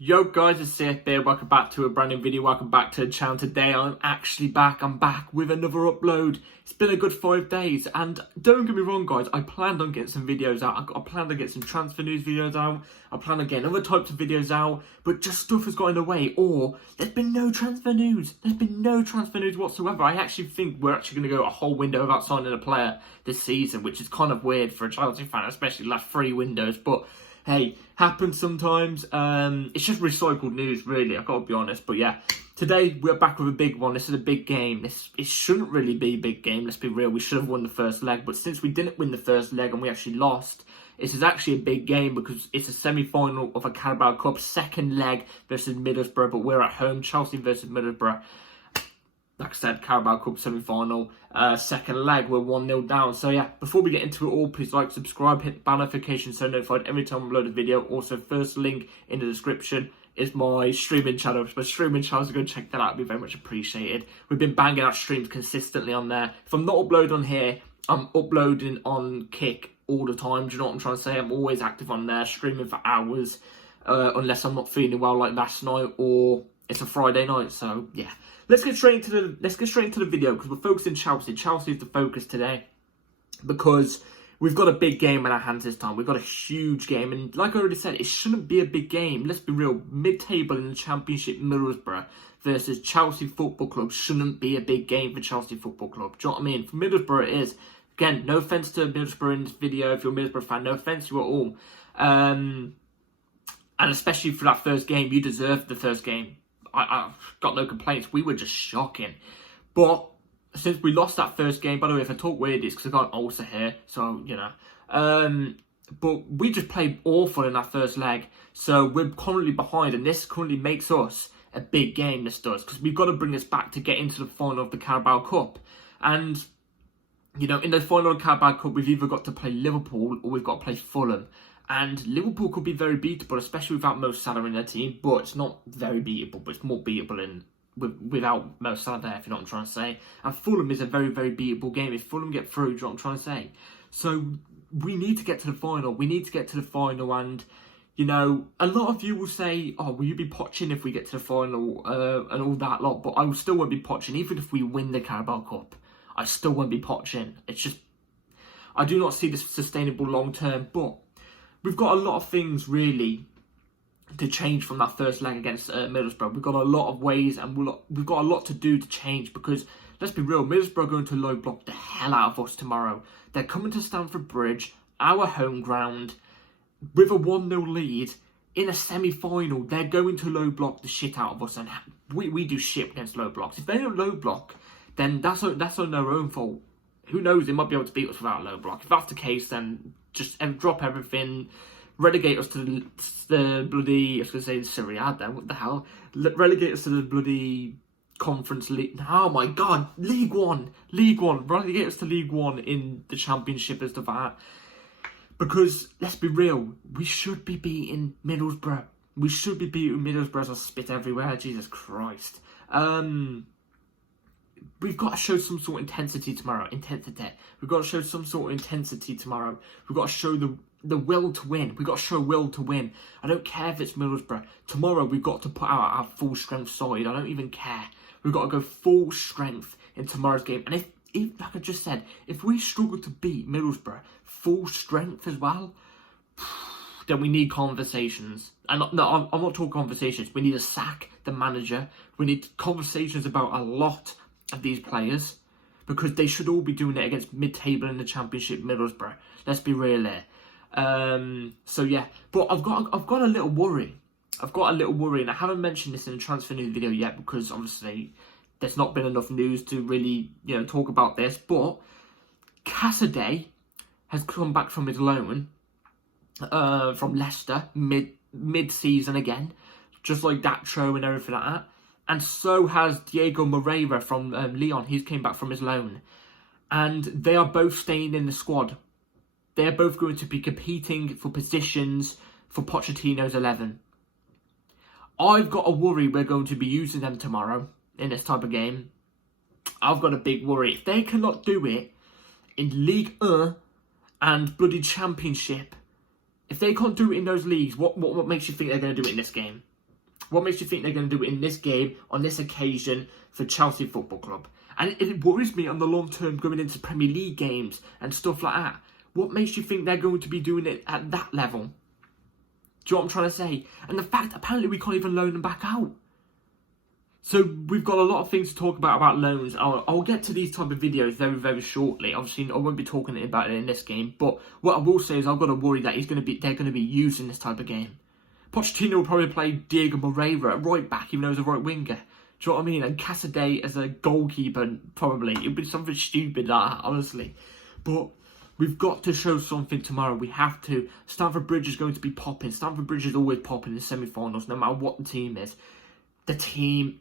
Yo guys, it's Seth here. Welcome back to a brand new video. Welcome back to the channel. Today I'm actually back. I'm back with another upload. It's been a good 5 days and don't get me wrong guys, I planned on getting some videos out. I planned on getting some transfer news videos out. I planned on getting other types of videos out, but just stuff has got in the way, or there's been no transfer news. There's been no transfer news whatsoever. I actually think we're actually going to go a whole window without signing a player this season, which is kind of weird for a Chelsea fan, especially last 3 windows, but hey, happens sometimes. It's just recycled news, really. I've got to be honest. But yeah, today we're back with a big one. This is a big game. It shouldn't really be a big game. Let's be real. We should have won the first leg. But since we didn't win the first leg and we actually lost, this is actually a big game because it's a semi-final of a Carabao Cup, second leg versus Middlesbrough. But we're at home, Chelsea versus Middlesbrough. Like I said, Carabao Cup semi-final, second leg, we're 1-0 down. So yeah, before we get into it all, please like, subscribe, hit the bell notification so notified every time I upload a video. Also, first link in the description is my streaming channel. My streaming channel, so go check that out, it'd be very much appreciated. We've been banging out streams consistently on there. If I'm not uploading on here, I'm uploading on Kick all the time. Do you know what I'm trying to say? I'm always active on there, streaming for hours, unless I'm not feeling well like last night or it's a Friday night. So yeah, let's get straight into the video because we're focusing Chelsea. Chelsea is the focus today because we've got a big game in our hands this time. We've got a huge game, and like I already said, it shouldn't be a big game. Let's be real. Mid-table in the Championship, Middlesbrough versus Chelsea Football Club shouldn't be a big game for Chelsea Football Club. Do you know what I mean? For Middlesbrough, it is. Again, no offense to Middlesbrough in this video. If you're a Middlesbrough fan, no offense to you at all. And especially for that first game, you deserved the first game. I've got no complaints. We were just shocking. But since we lost that first game, by the way, if I talk weird, it's because I've got an ulcer here. So, you know. But we just played awful in that first leg. So we're currently behind. And this currently makes us a big game, this does. Because we've got to bring this back to get into the final of the Carabao Cup. And, you know, in the final of the Carabao Cup, we've either got to play Liverpool or we've got to play Fulham. And Liverpool could be very beatable, especially without Mo Salah in their team. But it's not very beatable, but it's more beatable without Mo Salah there, if you know what I'm trying to say. And Fulham is a very, very beatable game. If Fulham get through, do you know what I'm trying to say? So we need to get to the final. We need to get to the final. And, you know, a lot of you will say, oh, will you be poaching if we get to the final and all that lot? But I still won't be poaching. Even if we win the Carabao Cup, I still won't be poaching. It's just, I do not see this sustainable long term. But we've got a lot of things, really, to change from that first leg against Middlesbrough. We've got a lot of ways and we've got a lot to do to change because, let's be real, Middlesbrough are going to low block the hell out of us tomorrow. They're coming to Stamford Bridge, our home ground, with a 1-0 lead in a semi-final. They're going to low block the shit out of us, and we do shit against low blocks. If they don't low block, then that's on their own fault. Who knows, they might be able to beat us without a low block. If that's the case, then just drop everything, relegate us to the bloody, I was going to say the Serie A then, what the hell? Relegate us to the bloody Conference League. Oh my God, League One. Relegate us to League One in the Championship and stuff like that. Because, let's be real, we should be beating Middlesbrough. We should be beating Middlesbrough as I spit everywhere, Jesus Christ. We've got to show some sort of intensity tomorrow. We've got to show some sort of intensity tomorrow. We've got to show the will to win. We've got to show will to win. I don't care if it's Middlesbrough. Tomorrow we've got to put out our full strength side. I don't even care. We've got to go full strength in tomorrow's game. And if like I just said, if we struggle to beat Middlesbrough full strength as well, then we need conversations. And no, I'm not talking conversations. We need to sack the manager. We need conversations about a lot of these players, because they should all be doing it against mid-table in the Championship, Middlesbrough. Let's be real here. So yeah, but I've got a little worry. And I haven't mentioned this in the transfer news video yet because obviously there's not been enough news to really, you know, talk about this. But Cassidy has come back from his loan from Leicester mid-season again, just like Datro and everything like that. And so has Diego Moreira from Lyon. He's came back from his loan. And they are both staying in the squad. They're both going to be competing for positions for Pochettino's 11. I've got a worry we're going to be using them tomorrow in this type of game. I've got a big worry. If they cannot do it in Ligue 1 and bloody Championship, if they can't do it in those leagues, what makes you think they're going to do it in this game? What makes you think they're going to do it in this game, on this occasion, for Chelsea Football Club? And it worries me on the long term going into Premier League games and stuff like that. What makes you think they're going to be doing it at that level? Do you know what I'm trying to say? And the fact, apparently we can't even loan them back out. So we've got a lot of things to talk about loans. I'll get to these type of videos very, very shortly. Obviously, I won't be talking about it in this game. But what I will say is I've got to worry that they're going to be using this type of game. Pochettino will probably play Diego Moreira at right back, even though he's a right winger. Do you know what I mean? And Casadei as a goalkeeper, probably. It would be something stupid like that, honestly. But we've got to show something tomorrow. We have to. Stamford Bridge is going to be popping. Stamford Bridge is always popping in the semi-finals, no matter what the team is. The team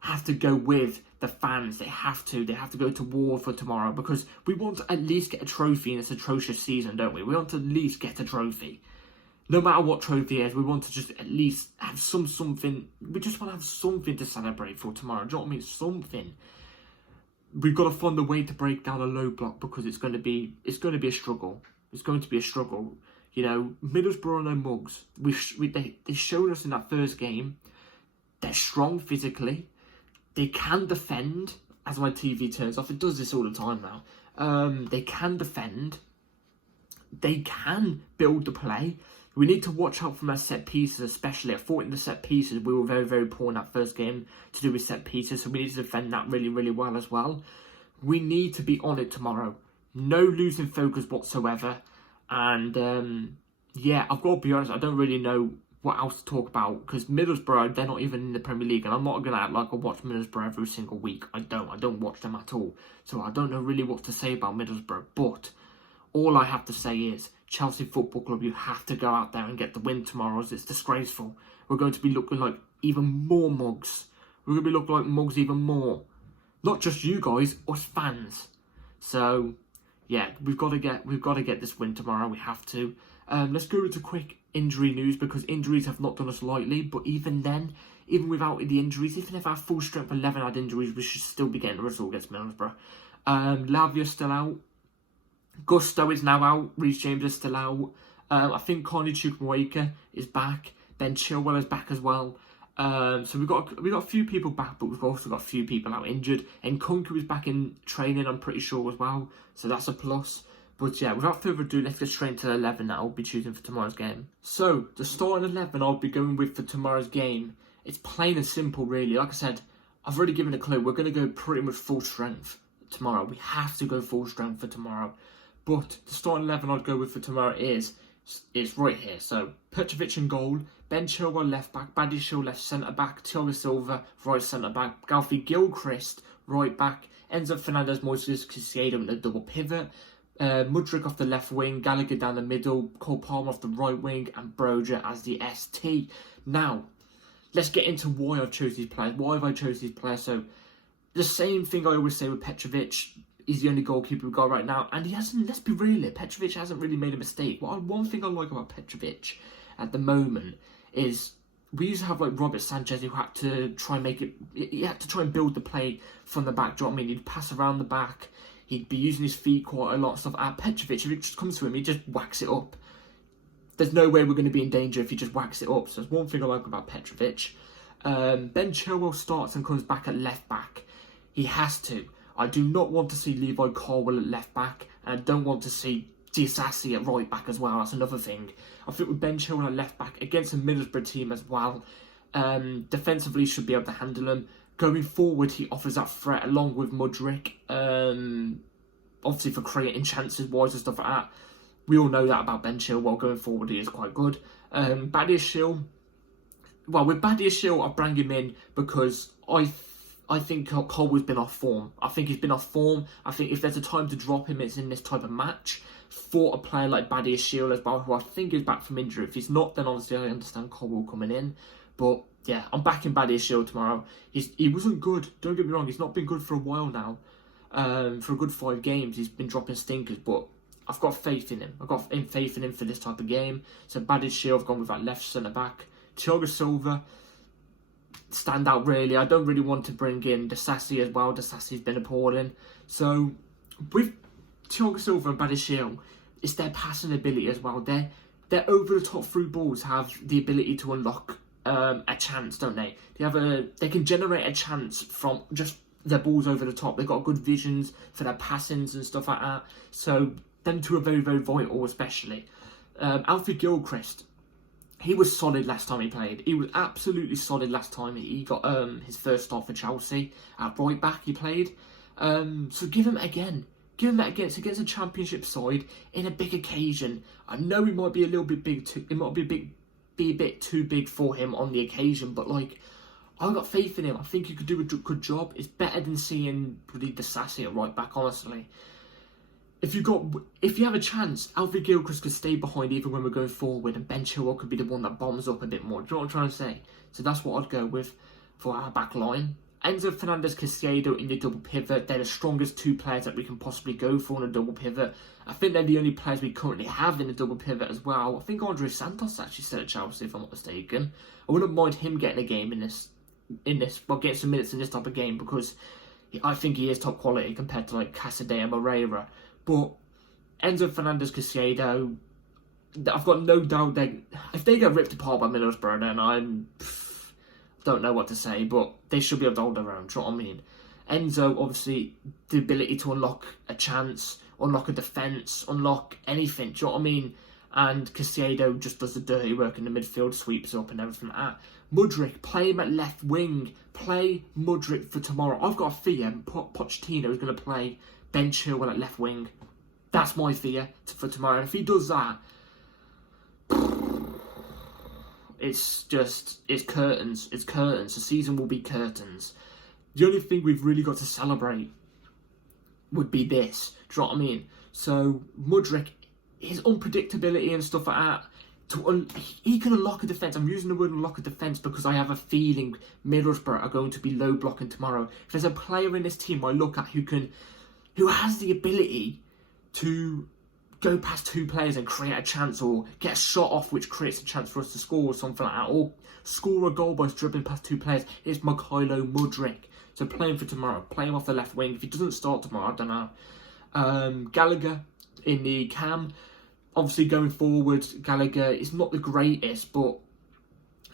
has to go with the fans. They have to go to war for tomorrow, because we want to at least get a trophy in this atrocious season, don't we? We want to at least get a trophy. No matter what trophy it is, we want to just at least have something. We just want to have something to celebrate for tomorrow. Do you know what I mean? Something. We've got to find a way to break down a low block, because it's going to be a struggle. It's going to be a struggle. You know, Middlesbrough are no mugs. They showed us in that first game. They're strong physically. They can defend, as my TV turns off. It does this all the time now. They can defend. They can build the play. We need to watch out from our set pieces, especially. I thought in the set pieces we were very, very poor in that first game to do with set pieces, so we need to defend that really, really well as well. We need to be on it tomorrow. No losing focus whatsoever. And yeah, I've got to be honest, I don't really know what else to talk about, because Middlesbrough, they're not even in the Premier League, and I'm not going to act like I watch Middlesbrough every single week. I don't watch them at all. So I don't know really what to say about Middlesbrough, but all I have to say is, Chelsea Football Club, you have to go out there and get the win tomorrow, as it's disgraceful. We're going to be looking like even more mugs. We're going to be looking like mugs even more. Not just you guys, us fans. So yeah, we've got to get this win tomorrow. We have to. Let's go into quick injury news, because injuries have not done us lightly. But even then, even without the injuries, even if our full strength 11 had injuries, we should still be getting a result against Middlesbrough. Lavia's still out. Gusto is now out. Reece James is still out. I think Connie Chukwuemeka is back. Ben Chilwell is back as well. So we've got a few people back, but we've also got a few people out injured. And Kunku is back in training, I'm pretty sure, as well. So that's a plus. But yeah, without further ado, let's get straight into the 11 that I'll be choosing for tomorrow's game. So the starting 11 I'll be going with for tomorrow's game, it's plain and simple, really. Like I said, I've already given a clue. We're going to go pretty much full strength tomorrow. We have to go full strength for tomorrow. But the starting 11 I'd go with for tomorrow is right here. So Petrovic in goal, Ben Chilwell left back, Badiashile left centre back, Thiago Silva right centre back, Galfi Gilchrist right back, Enzo Fernandez, Moises Caicedo in the double pivot, Mudryk off the left wing, Gallagher down the middle, Cole Palmer off the right wing, and Broja as the ST. Now, let's get into why I've chose these players. Why have I chose these players? So the same thing I always say with Petrovic. He's the only goalkeeper we've got right now, and he hasn't, let's be real, Petrovic hasn't really made a mistake. One thing I like about Petrovic at the moment is we used to have like Robert Sanchez, who had to try and make it, he had to try and build the play from the back. Do you know what I mean? He'd pass around the back, he'd be using his feet quite a lot and stuff. Petrovic, if it just comes to him, he just whacks it up. There's no way we're going to be in danger if he just whacks it up. So that's one thing I like about Petrovic. Ben Chilwell starts and comes back at left back. He has to. I do not want to see Levi Colwill at left back, and I don't want to see Disasi at right back as well. That's another thing. I think with Ben Chilwell at left back against a Middlesbrough team as well, defensively should be able to handle him. Going forward, he offers that threat along with Mudryk, obviously for creating chances wise and stuff like that. We all know that about Ben Chilwell. Going forward, he is quite good. Badiashile, well, with Badiashile, I bring him in because I think Colwell's been off form. I think he's been off form. I think if there's a time to drop him, it's in this type of match for a player like Badiashile as well, who I think is back from injury. If he's not, then obviously I understand Colwell coming in. But yeah, I'm backing Badiashile tomorrow. He wasn't good. Don't get me wrong. He's not been good for a while now. For a good 5 games, he's been dropping stinkers. But I've got faith in him. I've got faith in him for this type of game. So Badiashile, I've gone with that left centre back. Thiago Silva, stand out really. I don't really want to bring in Disasi as well. Disasi's been appalling. So with Thiago Silva and Badiashile, it's their passing ability as well. Their over the top through balls have the ability to unlock a chance, don't they? They can generate a chance from just their balls over the top. They've got good visions for their passings and stuff like that. So them two are very, very vital, especially. Alfie Gilchrist, he was solid last time he played. He was absolutely solid last time he got his first start for Chelsea. At right back he played. So give him again. Give him that against a championship side in a big occasion. I know he might be a little bit big too. It might be a bit too big for him on the occasion, but like, I've got faith in him. I think he could do a good job. It's better than seeing bloody Disasi at right back, honestly. If you have a chance, Alfie Gilchrist could stay behind even when we're going forward, and Ben Chilwell could be the one that bombs up a bit more. Do you know what I'm trying to say? So that's what I'd go with for our back line. Enzo Fernandez, Caicedo in the double pivot. They're the strongest two players that we can possibly go for in a double pivot. I think they're the only players we currently have in the double pivot as well. I think Andre Santos actually said at Chelsea, if I'm not mistaken. I wouldn't mind him getting a game getting some minutes in this type of game, because I think he is top quality compared to like Casadei and Moreira. But Enzo Fernandez, Caicedo, I've got no doubt that if they get ripped apart by Middlesbrough, then don't know what to say, but they should be able to hold their own, do you know what I mean? Enzo, obviously, the ability to unlock a chance, unlock a defence, unlock anything, do you know what I mean? And Caicedo just does the dirty work in the midfield, sweeps up and everything like that. Mudryk, play him at left wing. Play Mudryk for tomorrow. I've got a fear Pochettino is going to play Ben Chilwell at left wing. That's my fear for tomorrow. And if he does that, it's curtains. It's curtains. The season will be curtains. The only thing we've really got to celebrate would be this. Do you know what I mean? So, Mudryk, his unpredictability and stuff like that, he can unlock a defence. I'm using the word unlock a defence because I have a feeling Middlesbrough are going to be low blocking tomorrow. If there's a player in this team I look at who has the ability to go past two players and create a chance, or get a shot off which creates a chance for us to score or something like that, or score a goal by dribbling past two players, it's Mykhailo Mudryk. So play him for tomorrow. Play him off the left wing. If he doesn't start tomorrow, I don't know. Gallagher in the cam. Obviously, going forward, Gallagher is not the greatest, but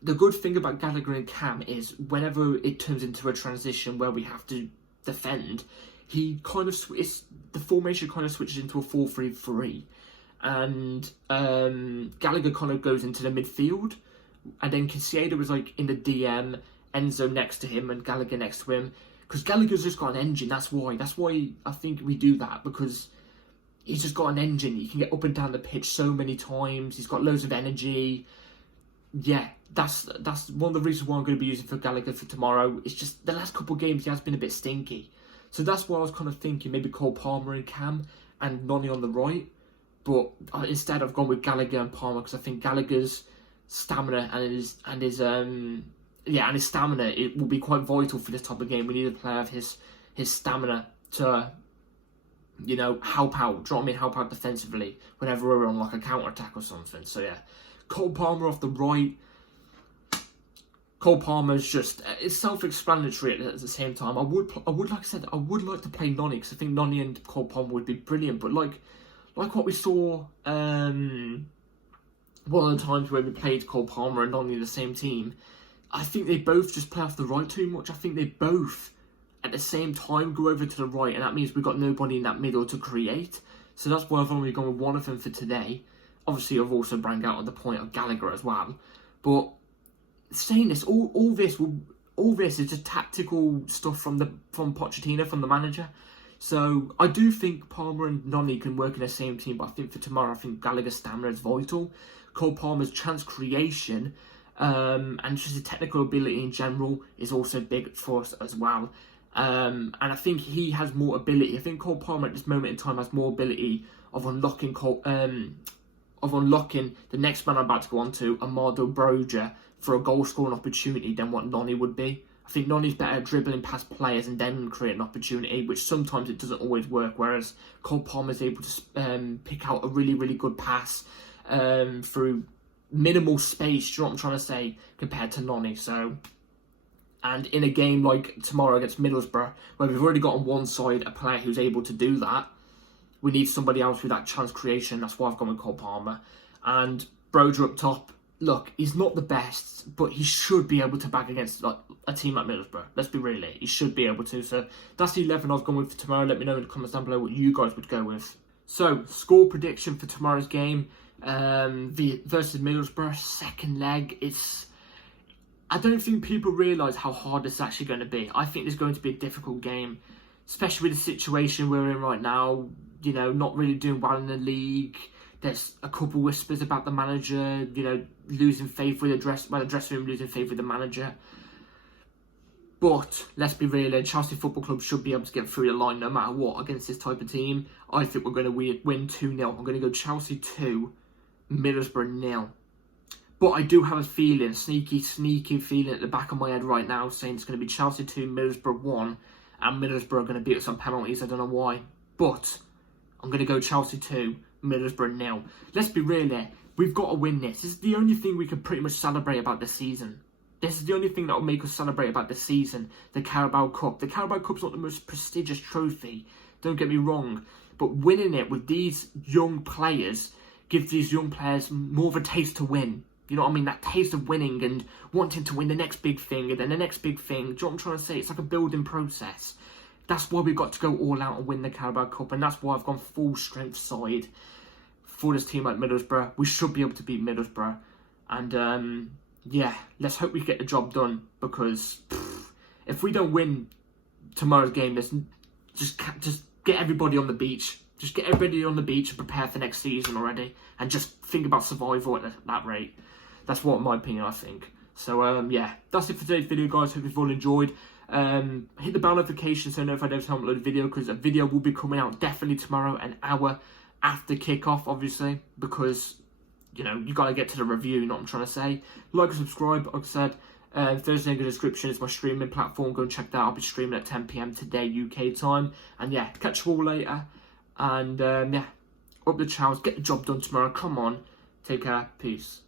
the good thing about Gallagher and Cam is whenever it turns into a transition where we have to defend, he kind of the formation kind of switches into a 4-3-3, and Gallagher kind of goes into the midfield, and then Caicedo was like in the DM, Enzo next to him, and Gallagher next to him, because Gallagher's just got an engine. That's why I think we do that, because he's just got an engine. He can get up and down the pitch so many times. He's got loads of energy. Yeah, that's one of the reasons why I'm going to be using for Gallagher for tomorrow. It's just the last couple of games he has been a bit stinky. So that's why I was kind of thinking maybe Cole Palmer and Cam and Noni on the right. But instead I've gone with Gallagher and Palmer, because I think Gallagher's stamina and his stamina, it will be quite vital for this type of game. We need a player of his stamina to, you know, help out. Do you know what I mean? Help out defensively whenever we're on like a counter attack or something. So yeah, Cole Palmer off the right. Cole Palmer's just, it's self-explanatory at the same time. I would like I said, I would like to play Noni, because I think Noni and Cole Palmer would be brilliant. But like what we saw one of the times where we played Cole Palmer and Noni in the same team, I think they both just play off the right too much. I think they both at the same time go over to the right, and that means we've got nobody in that middle to create. So that's why I've only gone with one of them for today. Obviously, I've also brought out on the point of Gallagher as well. But saying this, all this is just tactical stuff from Pochettino, from the manager. So I do think Palmer and Noni can work in the same team, but I think for tomorrow, I think Gallagher's stamina is vital. Cole Palmer's chance creation and just his technical ability in general is also big for us as well. And I think he has more ability. I think Cole Palmer at this moment in time has more ability of unlocking the next man I'm about to go on to, Amado Broja, for a goal scoring opportunity than what Noni would be. I think Noni's better at dribbling past players and then create an opportunity, which sometimes it doesn't always work, whereas Cole Palmer's able to pick out a really, really good pass through minimal space, do you know what I'm trying to say, compared to Noni. So, and in a game like tomorrow against Middlesbrough, where we've already got on one side a player who's able to do that, we need somebody else with that chance creation. That's why I've gone with Cole Palmer. And Broja up top, look, he's not the best, but he should be able to bag against like a team like Middlesbrough. Let's be real, he should be able to. So that's the 11 I've gone with for tomorrow. Let me know in the comments down below what you guys would go with. So, score prediction for tomorrow's game versus Middlesbrough, second leg. I don't think people realise how hard it's actually going to be. I think it's going to be a difficult game, especially with the situation we're in right now. You know, not really doing well in the league. There's a couple whispers about the manager, you know, losing faith with the dressing room, losing faith with the manager. But let's be real, Chelsea Football Club should be able to get through the line no matter what against this type of team. I think we're going to win 2-0. I'm going to go Chelsea 2, Middlesbrough 0. But I do have a feeling, sneaky feeling at the back of my head right now, saying it's going to be Chelsea 2, Middlesbrough 1, and Middlesbrough are going to beat us on penalties. I don't know why. But I'm going to go Chelsea 2, Middlesbrough 0. Let's be real here. We've got to win this. This is the only thing we can pretty much celebrate about this season. This is the only thing that will make us celebrate about this season. The Carabao Cup. The Carabao Cup's not the most prestigious trophy. Don't get me wrong. But winning it with these young players gives these young players more of a taste to win. You know what I mean? That taste of winning and wanting to win the next big thing and then the next big thing. Do you know what I'm trying to say? It's like a building process. That's why we've got to go all out and win the Carabao Cup. And that's why I've gone full strength side for this team like Middlesbrough. We should be able to beat Middlesbrough. And yeah, let's hope we get the job done. Because if we don't win tomorrow's game, just get everybody on the beach. Just get everybody on the beach and prepare for next season already. And just think about survival at that rate. That's what, in my opinion, I think. So, yeah, that's it for today's video, guys. Hope you've all enjoyed. Hit the bell notification so notified every time I upload a video, because a video will be coming out definitely tomorrow, an hour after kickoff, obviously, because, you know, you got to get to the review, you know what I'm trying to say. Like and subscribe, like I said. Thursday in the description is my streaming platform. Go and check that out. I'll be streaming at 10 PM today, UK time. And yeah, catch you all later. And yeah, up the chows, get the job done tomorrow. Come on, take care, peace.